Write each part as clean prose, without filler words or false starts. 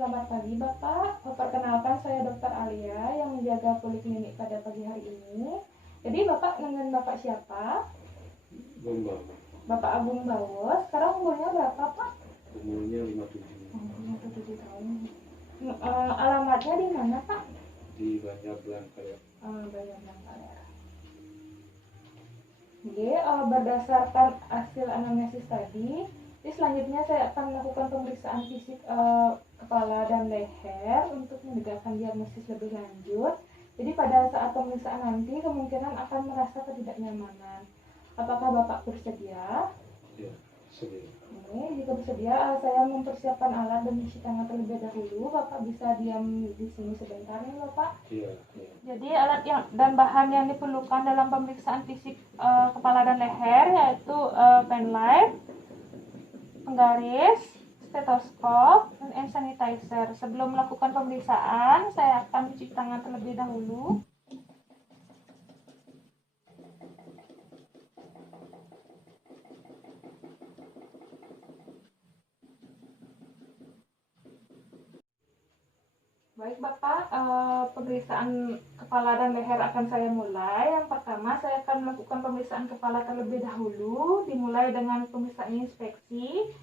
Selamat pagi Bapak. Perkenalkan saya Dr. Alia yang menjaga poliklinik pada pagi hari ini. Jadi Bapak dengan Bapak siapa? Gombal. Bapak Agung Bawo. Sekarang umurnya berapa Pak? Umurnya 57. 57 tahun. Alamatnya di mana Pak? Di Banjar Belangkaya. Banjar Belangkaya. Oke, berdasarkan hasil anamnesis tadi, jadi selanjutnya saya akan melakukan pemeriksaan fisik kepala dan leher untuk menegakkan diagnosis lebih lanjut. Jadi pada saat pemeriksaan nanti kemungkinan akan merasa ketidaknyamanan. Apakah Bapak bersedia? Ya, sedia. Oke, jika bersedia, saya mempersiapkan alat dan cuci tangan terlebih dahulu. Bapak bisa diam di sini sebentar nih Bapak. Iya, iya. Jadi alat dan bahan yang diperlukan dalam pemeriksaan fisik kepala dan leher yaitu penlight, penggaris, stetoskop, dan hand sanitizer. Sebelum melakukan pemeriksaan, saya akan cuci tangan terlebih dahulu. Baik Bapak, pemeriksaan kepala dan leher akan saya mulai. Yang pertama saya akan melakukan pemeriksaan kepala terlebih dahulu, dimulai dengan pemeriksaan inspeksi.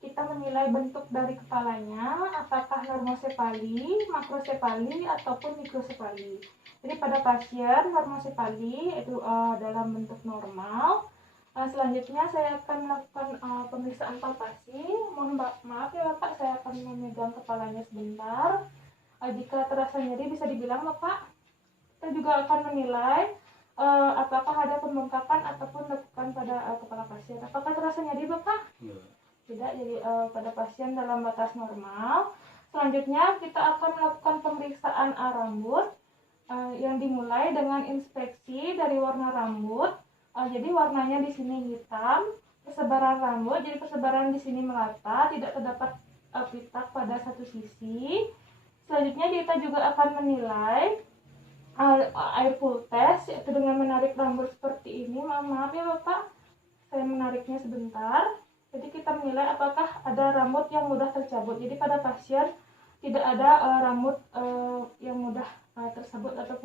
Kita menilai bentuk dari kepalanya, apakah normosepali, makrosepali, ataupun mikrosepali. Jadi pada pasien normosepali itu dalam bentuk normal. Selanjutnya saya akan melakukan pemeriksaan palpasi. Mohon maaf ya Bapak, saya akan memegang kepalanya sebentar. Jika terasa nyeri bisa dibilang Bapak. Kita juga akan menilai apakah ada pembengkakan ataupun lekukan pada kepala pasien. Apakah terasa nyeri Bapak? Ya. Tidak, jadi pada pasien dalam batas normal. Selanjutnya kita akan melakukan pemeriksaan rambut yang dimulai dengan inspeksi dari warna rambut. Jadi warnanya di sini hitam, persebaran rambut, jadi persebaran di sini merata, tidak terdapat pitak pada satu sisi. Selanjutnya kita juga akan menilai air pull test, yaitu dengan menarik rambut seperti ini. Maaf ya Bapak, saya menariknya sebentar. Jadi kita menilai apakah ada rambut yang mudah tercabut. Jadi pada pasien tidak ada rambut yang mudah tersabut atau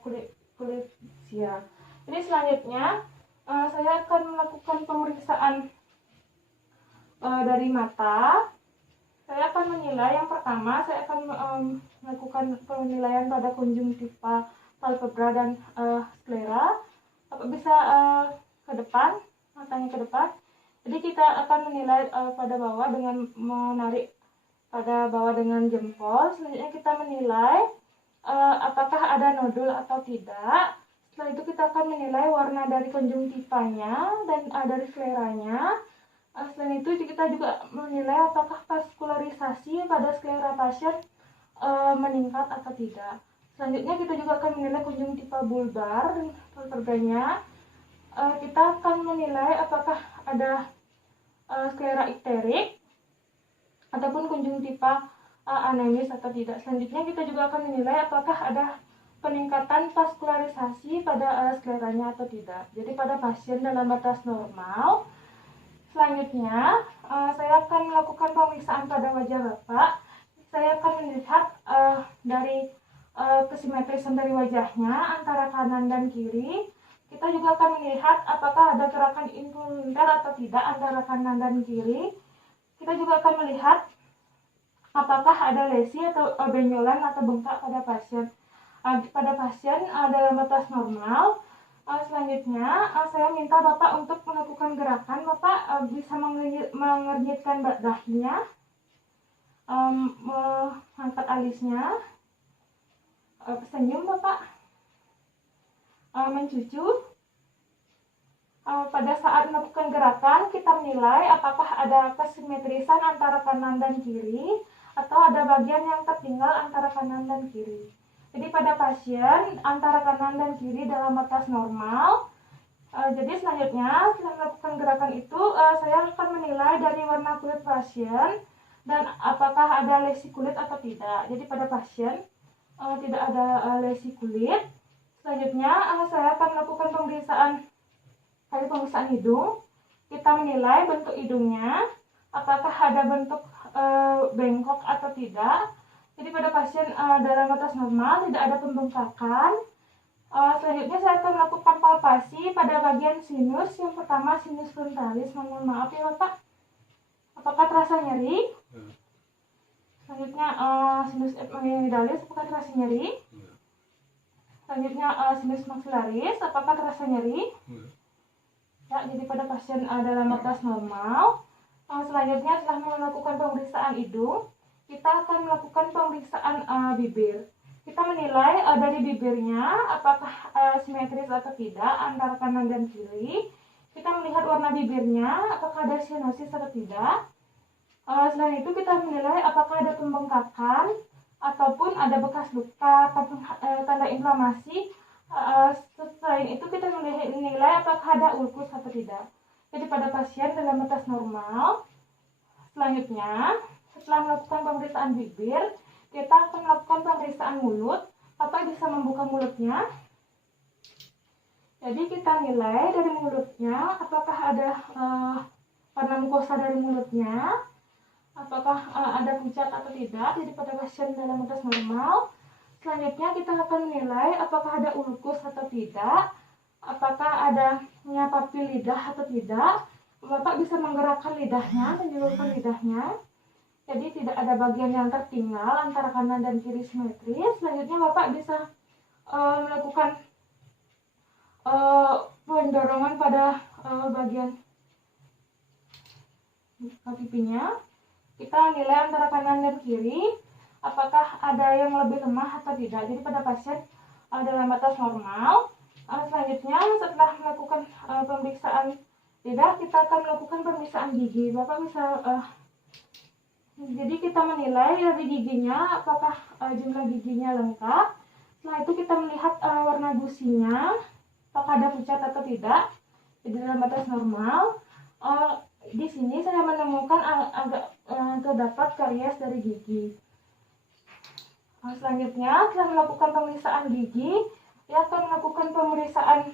kulit sia. Jadi selanjutnya saya akan melakukan pemeriksaan dari mata. Saya akan menilai, yang pertama saya akan melakukan penilaian pada konjungtiva, palpebra, dan sklera. Bapak bisa ke depan, matanya ke depan. Jadi kita akan menilai pada bawah dengan menarik pada bawah dengan jempol. Selanjutnya kita menilai apakah ada nodul atau tidak. Setelah itu kita akan menilai warna dari konjungtivanya dan dari skleranya. Selain itu kita juga menilai apakah vaskularisasi pada sklera pasien meningkat atau tidak. Selanjutnya kita juga akan menilai konjungtiva bulbar dan palpebranya. Kita akan menilai apakah ada sklera ikterik ataupun konjungtiva anemis atau tidak. Selanjutnya kita juga akan menilai apakah ada peningkatan vaskularisasi pada skleranya atau tidak. Jadi pada pasien dalam batas normal. Selanjutnya, saya akan melakukan pemeriksaan pada wajah Bapak. Saya akan melihat dari kesimetrisan dari wajahnya antara kanan dan kiri. Kita juga akan melihat apakah ada gerakan involunter atau tidak antara kanan dan kiri. Kita juga akan melihat apakah ada lesi atau benjolan atau bengkak pada pasien. Pada pasien dalam batas normal. Selanjutnya saya minta Bapak untuk melakukan gerakan. Bapak bisa mengernyitkan dahinya, mengangkat alisnya, senyum Bapak, mencucu. Pada saat melakukan gerakan kita menilai apakah ada kesimetrisan antara kanan dan kiri atau ada bagian yang tertinggal antara kanan dan kiri. Jadi pada pasien antara kanan dan kiri dalam batas normal. Jadi selanjutnya setelah melakukan gerakan itu saya akan menilai dari warna kulit pasien dan apakah ada lesi kulit atau tidak. Jadi pada pasien tidak ada lesi kulit. Selanjutnya saya akan melakukan pemeriksaan hidung. Kita menilai bentuk hidungnya, apakah ada bentuk bengkok atau tidak. Jadi pada pasien dalam batas normal tidak ada pembengkakan. Selanjutnya saya akan melakukan palpasi pada bagian sinus. Yang pertama sinus frontalis. Mohon maaf ya Bapak. Apakah terasa nyeri? Selanjutnya sinus epimedialis. Apakah terasa nyeri? Selanjutnya sinus maxillaris. Apakah terasa nyeri? Ya, jadi pada pasien dalam batas normal. Selanjutnya setelah melakukan pemeriksaan hidung, kita akan melakukan pemeriksaan bibir. Kita menilai dari bibirnya apakah simetris atau tidak antara kanan dan kiri. Kita melihat warna bibirnya apakah ada sianosis atau tidak. Selain itu kita menilai apakah ada pembengkakan ataupun ada bekas luka ataupun tanda inflamasi. Selain itu kita menilai apakah ada ulkus atau tidak. Jadi pada pasien dalam batas normal. Selanjutnya, setelah melakukan pemeriksaan bibir, kita akan melakukan pemeriksaan mulut. Bapak bisa membuka mulutnya. Jadi kita nilai dari mulutnya apakah ada warna mukosa dari mulutnya, apakah ada pucat atau tidak. Jadi pada pasien dalam batas normal. Selanjutnya kita akan menilai apakah ada ulkus atau tidak, apakah ada papil lidah atau tidak. Bapak bisa menggerakkan lidahnya, menjulurkan lidahnya. Jadi tidak ada bagian yang tertinggal antara kanan dan kiri simetris. Selanjutnya Bapak bisa melakukan pendorongan pada bagian pipinya. Kita nilai antara kanan dan kiri, apakah ada yang lebih lemah atau tidak. Jadi pada pasien dalam batas normal. Selanjutnya setelah melakukan pemeriksaan lidah, kita akan melakukan pemeriksaan gigi. Bapak bisa jadi kita menilai dari giginya apakah jumlah giginya lengkap. Setelah itu kita melihat warna gusinya, apakah ada pucat atau tidak. Jadi dalam batas normal. Di sini saya menemukan agak terdapat karies dari gigi. Selanjutnya setelah melakukan pemeriksaan gigi, dia akan melakukan pemeriksaan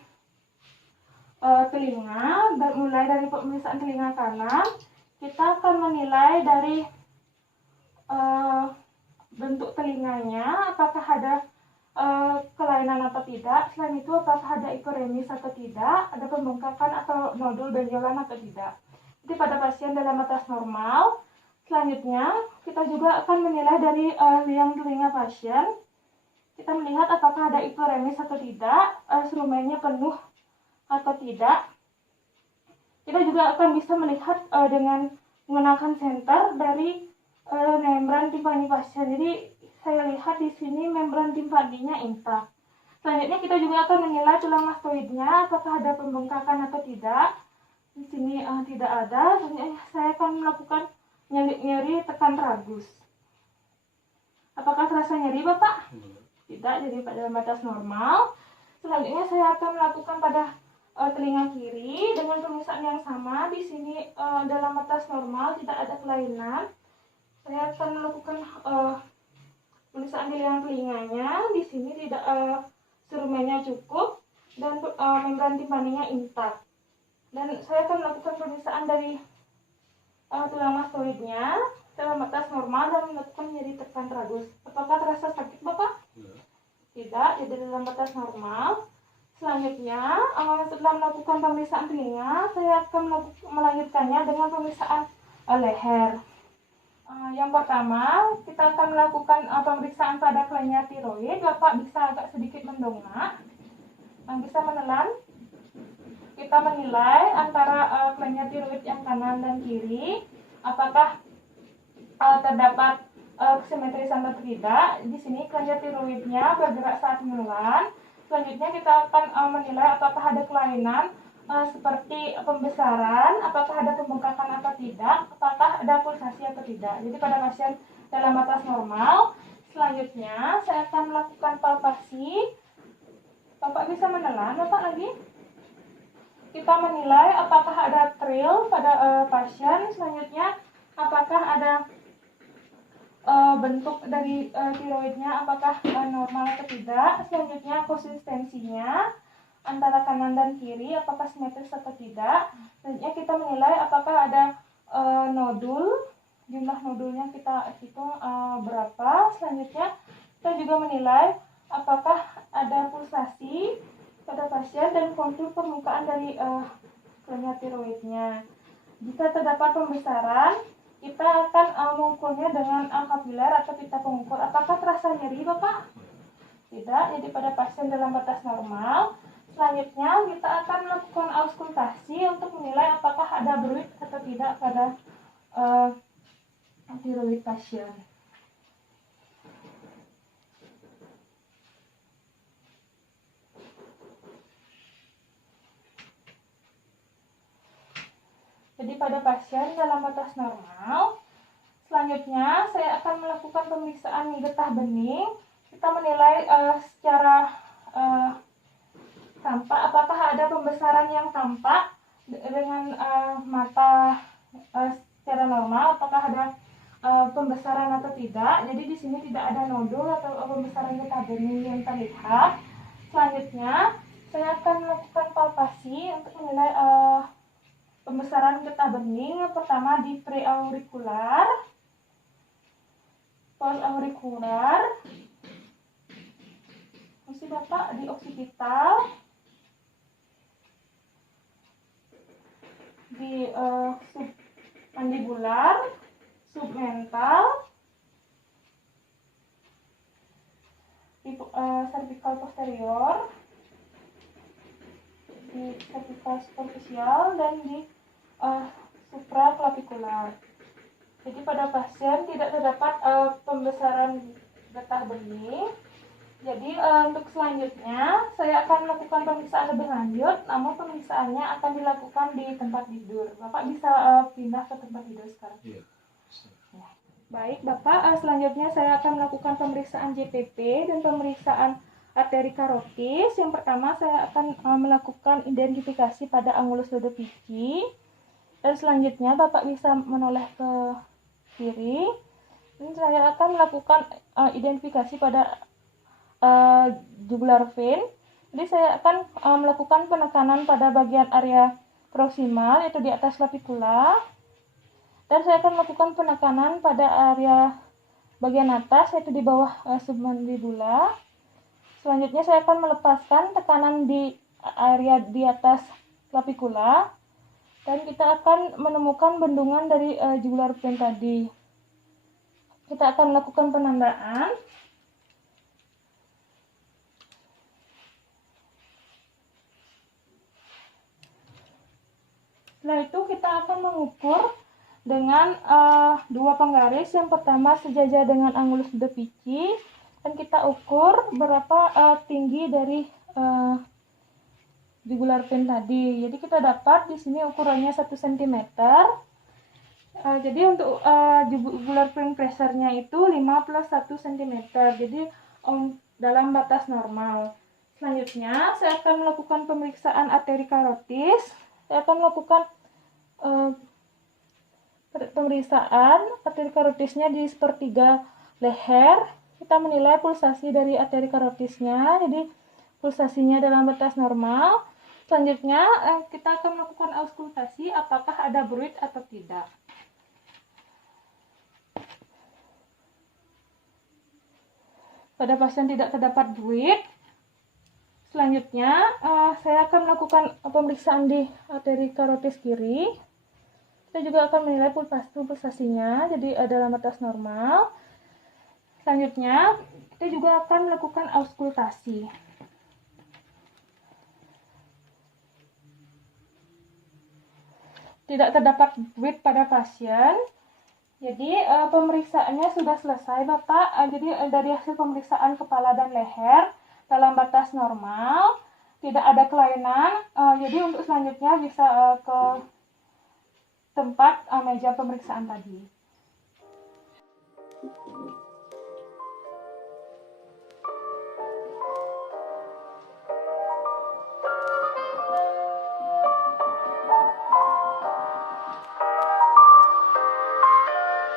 telinga. Mulai dari pemeriksaan telinga kanan, kita akan menilai dari bentuk telinganya, apakah ada kelainan atau tidak. Selain itu apakah ada ikoremis atau tidak, ada pembengkakan atau nodul benjolan atau tidak. Jadi pada pasien dalam batas normal. Selanjutnya kita juga akan menilai dari liang telinga pasien. Kita melihat apakah ada ikoremis atau tidak, serumennya penuh atau tidak. Kita juga akan bisa melihat dengan menggunakan senter dari membran timpani pasien. Jadi saya lihat di sini membran timpaninya intak. Selanjutnya kita juga akan menilai tulang mastoidnya, apakah ada pembengkakan atau tidak. Di sini tidak ada. Selanjutnya saya akan melakukan nyeri tekan tragus. Apakah terasa nyeri Bapak? Tidak, jadi pada batas normal. Selanjutnya saya akan melakukan pada telinga kiri dengan pemeriksaan yang sama. Di sini dalam batas normal, tidak ada kelainan. Saya akan melakukan pemeriksaan di liang telinganya. Di sini tidak serumennya cukup dan membran timpaninya intak. Dan saya akan melakukan pemeriksaan dari tulang mastoidnya dalam batas normal dan melakukan nyeri tekan tragus. Apakah terasa sakit Bapak? Tidak, jadi dalam batas normal. Selanjutnya, setelah melakukan pemeriksaan telinga, saya akan melanjutkannya dengan pemeriksaan leher. Yang pertama, kita akan melakukan pemeriksaan pada kelenjar tiroid. Bapak bisa agak sedikit mendongak, bisa menelan. Kita menilai antara kelenjar tiroid yang kanan dan kiri, apakah terdapat simetrisan atau tidak. Di sini kelenjar tiroidnya bergerak saat menelan. Selanjutnya kita akan menilai apakah ada kelainan seperti pembesaran, apakah ada pembengkakan atau tidak, apakah ada pulsasi atau tidak. Jadi pada pasien dalam batas normal. Selanjutnya saya akan melakukan palpasi. Bapak bisa menelan, Bapak lagi. Kita menilai apakah ada trill pada pasien. Selanjutnya apakah ada bentuk dari tiroidnya, apakah normal atau tidak. Selanjutnya konsistensinya antara kanan dan kiri, apakah simetris atau tidak. Selanjutnya kita menilai apakah ada nodul jumlah nodulnya kita hitung berapa. Selanjutnya kita juga menilai apakah ada pulsasi pada pasien dan kontur permukaan dari kelenjar tiroidnya. Jika terdapat pembesaran, kita akan mengukurnya dengan kapiler atau pita pengukur. Apakah terasa nyeri, Bapak? Tidak. Jadi pada pasien dalam batas normal. Selanjutnya kita akan melakukan auskultasi untuk menilai apakah ada bruit atau tidak pada tiroid pasien. Jadi pada pasien dalam batas normal. Selanjutnya saya akan melakukan pemeriksaan getah bening. Kita menilai secara tampak apakah ada pembesaran yang tampak dengan mata secara normal, apakah ada pembesaran atau tidak. Jadi di sini tidak ada nodul atau pembesaran getah bening yang terlihat. Selanjutnya saya akan melakukan palpasi untuk menilai pembesaran getah bening. Yang pertama di preaurikular, postaurikular, mesti Bapak di oksipital, di submandibular, submental, di cervical posterior, di cervical superficial, dan di supraclavikular. Jadi pada pasien tidak terdapat pembesaran getah bening. Jadi untuk selanjutnya saya akan melakukan pemeriksaan lebih lanjut, namun pemeriksaannya akan dilakukan di tempat tidur. Bapak bisa pindah ke tempat tidur sekarang. Iya. Ya. Baik Bapak, selanjutnya saya akan melakukan pemeriksaan JPP dan pemeriksaan arteri karotis. Yang pertama saya akan melakukan identifikasi pada angulus ludovici. Dan selanjutnya Bapak bisa menoleh ke kiri. Ini saya akan melakukan identifikasi pada jugular vein. Jadi saya akan melakukan penekanan pada bagian area proximal, yaitu di atas clavicula. Dan saya akan melakukan penekanan pada area bagian atas, yaitu di bawah submandibula. Selanjutnya saya akan melepaskan tekanan di area di atas clavicula. Dan kita akan menemukan bendungan dari jugular vein tadi. Kita akan melakukan penandaan. Setelah itu kita akan mengukur dengan dua penggaris. Yang pertama sejajar dengan angulus ludovici, dan kita ukur berapa tinggi dari jugular vein tadi. Jadi kita dapat di sini ukurannya 1 cm. Jadi untuk jugular vein pressure-nya itu 5 plus 1 cm. Jadi dalam batas normal. Selanjutnya saya akan melakukan pemeriksaan arteri karotis. Saya akan melakukan pemeriksaan arteri karotisnya di sepertiga leher. Kita menilai pulsasi dari arteri karotisnya. Jadi pulsasinya dalam batas normal. Selanjutnya kita akan melakukan auskultasi apakah ada bruit atau tidak. Pada pasien tidak terdapat bruit. Selanjutnya saya akan melakukan pemeriksaan di arteri karotis kiri. Kita juga akan menilai pulsasinya, jadi dalam batas normal. Selanjutnya kita juga akan melakukan auskultasi. Tidak terdapat bruit pada pasien. Jadi pemeriksaannya sudah selesai Bapak. Jadi dari hasil pemeriksaan kepala dan leher dalam batas normal, tidak ada kelainan. Jadi untuk selanjutnya bisa ke tempat meja pemeriksaan tadi.